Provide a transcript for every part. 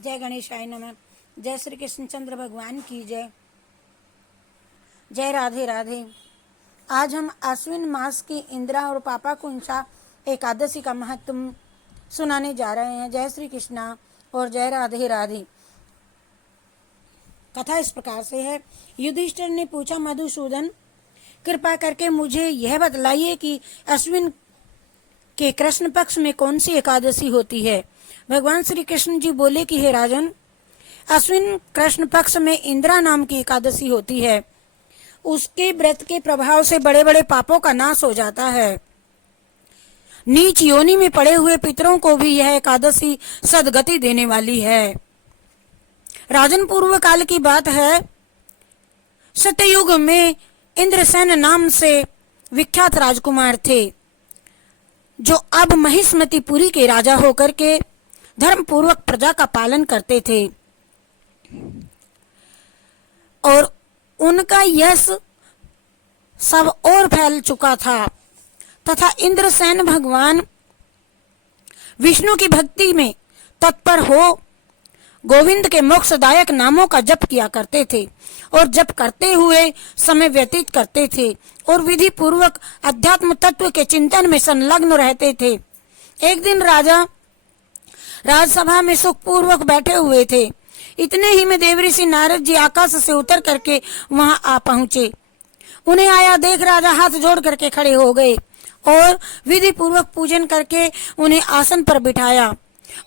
जय गणेशाय नमः। जय श्री कृष्णचंद्र भगवान की जय। जय राधे राधे। आज हम आश्विन मास की इंदिरा और पापा कुंसा एकादशी का महत्व सुनाने जा रहे हैं। जय श्री कृष्णा और जय राधे राधे। कथा इस प्रकार से है। युधिष्ठिर ने पूछा, मधुसूदन कृपा करके मुझे यह बतलाइए कि अश्विन के कृष्ण पक्ष में कौन सी एकादशी होती है। भगवान श्री कृष्ण जी बोले कि हे राजन, अश्विन कृष्ण पक्ष में इंदिरा नाम की एकादशी होती है। उसके व्रत के प्रभाव से बड़े बड़े पापों का नाश हो जाता है। नीच योनि में पड़े हुए पितरों को भी यह एकादशी सदगति देने वाली है। राजन, पूर्व काल की बात है। सतयुग में इंद्रसेन नाम से विख्यात राजकुमार थे, जो अब महिष्मतिपुरी के राजा होकर के धर्म पूर्वक प्रजा का पालन करते थे और उनका यश सब और फैल चुका था तथा इंद्रसेन भगवान विष्णु की भक्ति में तत्पर हो गोविंद के मोक्षदायक नामों का जप किया करते थे और जप करते हुए समय व्यतीत करते थे और विधि पूर्वक अध्यात्म तत्व के चिंतन में संलग्न रहते थे। एक दिन राजा राजसभा में सुखपूर्वक बैठे हुए थे। इतने ही में देवऋषि नारद जी आकाश से उतर करके वहां आ पहुंचे। उन्हें आया देख राजा हाथ जोड़ करके खड़े हो गए और विधि पूर्वक पूजन करके उन्हें आसन पर बिठाया।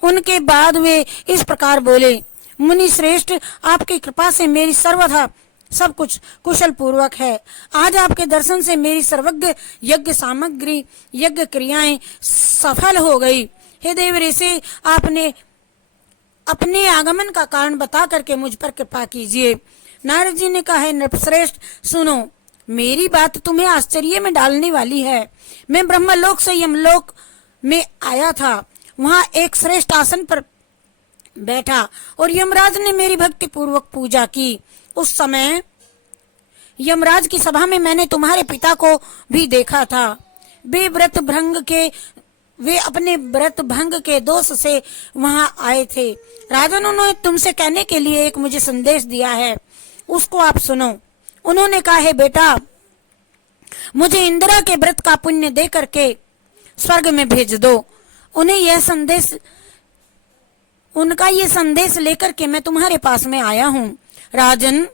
उनके बाद वे इस प्रकार बोले, मुनि श्रेष्ठ, आपकी कृपा से मेरी सर्वथा सब कुछ कुशल पूर्वक है। आज आपके दर्शन से मेरी सर्वज्ञ यज्ञ सामग्री यज्ञ क्रियाएं सफल हो गई। हे देव ऋषि, आपने अपने आगमन का कारण बता करके मुझ पर कृपा कीजिए। नारद जी ने कहा, है नृपश्रेष्ठ, सुनो, मेरी बात तुम्हें आश्चर्य में डालने वाली है। मैं ब्रह्मलोक से यमलोक में आया था। वहां एक श्रेष्ठ आसन पर बैठा और यमराज ने मेरी भक्ति पूर्वक पूजा की। उस समय यमराज की सभा में मैंने तुम्हारे पिता को भी देखा था। वे अपने व्रत भंग के दोष से वहां आए थे। राजन, उन्होंने तुमसे कहने के लिए एक मुझे संदेश दिया है, उसको आप सुनो। उन्होंने कहा, है बेटा, मुझे इंदिरा के व्रत का पुण्य दे करके स्वर्ग में भेज दो। उनका ये संदेश लेकर के मैं तुम्हारे पास में आया हूँ। राजन,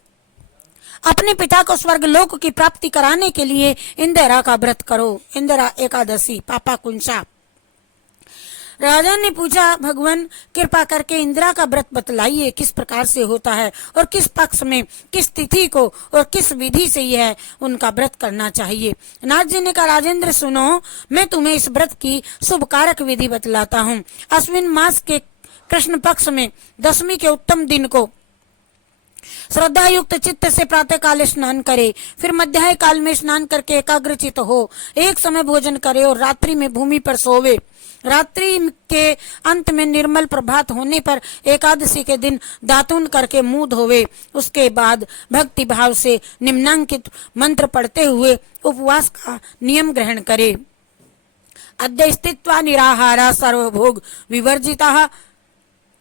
अपने पिता को स्वर्ग लोक की प्राप्ति कराने के लिए इंदिरा का व्रत करो। इंदिरा एकादशी, पापा कुंसा। राजा ने पूछा, भगवान कृपा करके इंदिरा का व्रत बतलाइए, किस प्रकार से होता है और किस पक्ष में, किस तिथि को और किस विधि से यह उनका व्रत करना चाहिए। नाथ जी ने कहा, राजेंद्र सुनो, मैं तुम्हें इस व्रत की शुभ कारक विधि बतलाता हूँ। अश्विन मास के कृष्ण पक्ष में दशमी के उत्तम दिन को श्रद्धा युक्त चित्त से प्रातः काल स्नान करे, फिर मध्याह्न काल में स्नान करके एकाग्रचित हो, एक समय भोजन करे और रात्रि में भूमि पर सोवे। रात्रि के अंत में निर्मल प्रभात होने पर एकादशी के दिन दातून करके मुंह धोवे। उसके बाद भक्ति भाव से निम्नांकित मंत्र पढ़ते हुए उपवास का नियम ग्रहण करे। अद्य स्थित्वा निराहारा सर्वभोग विवर्जिता,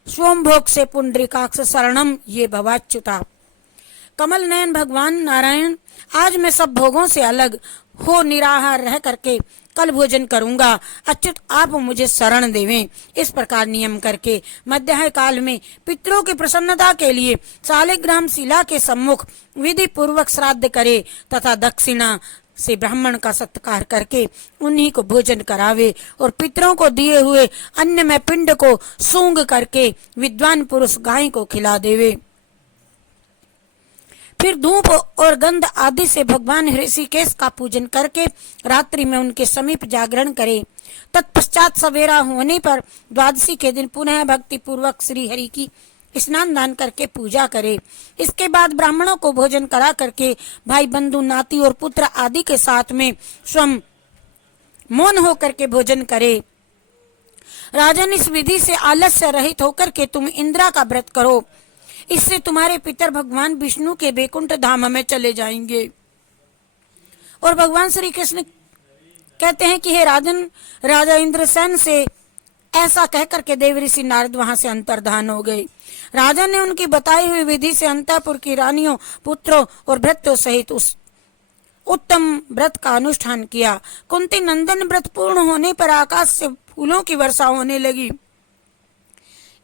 स्वम भोग से पुंडरीकाक्ष शरणम ये भवाच्युता। कमल नयन भगवान नारायण, आज मैं सब भोगों से अलग हो निराहार रह करके कल भोजन करूंगा। अच्युत, आप मुझे शरण देवें। इस प्रकार नियम करके मध्याह्न काल में पितरों की प्रसन्नता के लिए शालिग्राम शिला के सम्मुख विधि पूर्वक श्राद्ध करे तथा दक्षिणा से ब्राह्मण का सत्कार करके उन्हीं को भोजन करावे और पितरों को दिए हुए अन्न में पिंड को सूंघ करके विद्वान पुरुष गाय को खिला देवे। फिर धूप और गंध आदि से भगवान ऋषिकेश का पूजन करके रात्रि में उनके समीप जागरण करे। तत्पश्चात सवेरा होने पर द्वादशी के दिन पुनः भक्ति पूर्वक श्री हरि की स्नान दान करके पूजा करे। इसके बाद ब्राह्मणों को भोजन करा करके भाई बंधु नाती और पुत्र आदि के साथ में स्वयं मौन होकर के भोजन करे। राजन, इस विधि से आलस्य रहित होकर के तुम इंदिरा का व्रत करो। इससे तुम्हारे पितर भगवान विष्णु के वैकुंठ धाम में चले जाएंगे। और भगवान श्री कृष्ण कहते हैं कि हे राजन, राजा इंद्रसेन से ऐसा कहकर के देव ऋषि नारद वहां से अंतर्धान हो गए। राजा ने उनकी बताई हुई विधि से अंतःपुर की रानियों, पुत्रों और भृत्यों सहित उस उत्तम व्रत का अनुष्ठान किया। कुंती नंदन व्रत पूर्ण होने पर आकाश से फूलों की वर्षा होने लगी।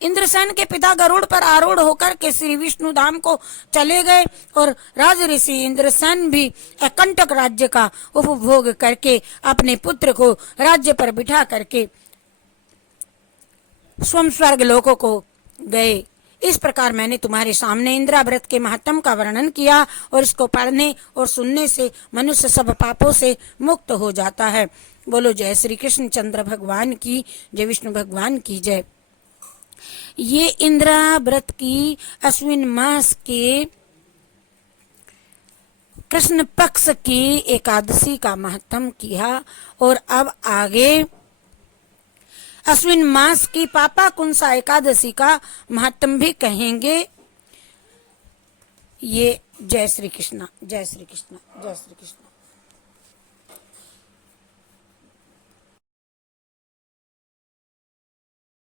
इंद्रसेन के पिता गरुड़ पर आरूढ़ होकर के श्री विष्णु धाम को चले गए और राज ऋषि इंद्रसेन भी अकंटक राज्य का उपभोग करके अपने पुत्र को राज्य पर बिठा करके स्वयं स्वर्ग लोकों को गए। इस प्रकार मैंने तुम्हारे सामने इंदिरा व्रत के महत्व का वर्णन किया और इसको पढ़ने और सुनने से मनुष्य सब पापों से मुक्त हो जाता है। बोलो जय श्री कृष्ण चंद्र भगवान की जय, विष्णु भगवान की जय। ये इंदिरा व्रत की अश्विन मास के कृष्ण पक्ष की एकादशी का महत्व किया और अब आगे अश्विन मास की पापा कुंसा एकादशी का महत्व भी कहेंगे। ये जय श्री कृष्ण, जय श्री कृष्ण, जय श्री कृष्ण।